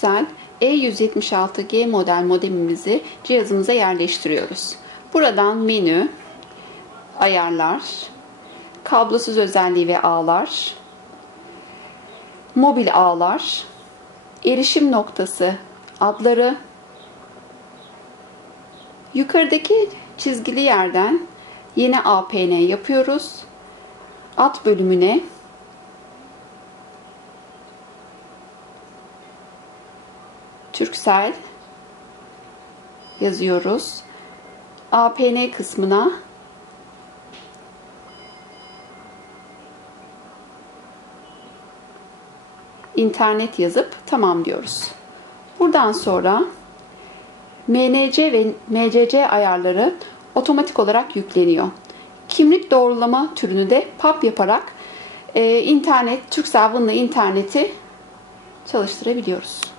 Turkcell E176G model modemimizi cihazımıza yerleştiriyoruz. Buradan menü, ayarlar, kablosuz özelliği ve ağlar, mobil ağlar, erişim noktası adları, yukarıdaki çizgili yerden yeni APN yapıyoruz. Ad bölümüne Türksel yazıyoruz. APN kısmına internet yazıp tamam diyoruz. Buradan sonra MNC ve MCC ayarları otomatik olarak yükleniyor. Kimlik doğrulama türünü de PAP yaparak e, internet, Turkcell Vınla interneti çalıştırabiliyoruz.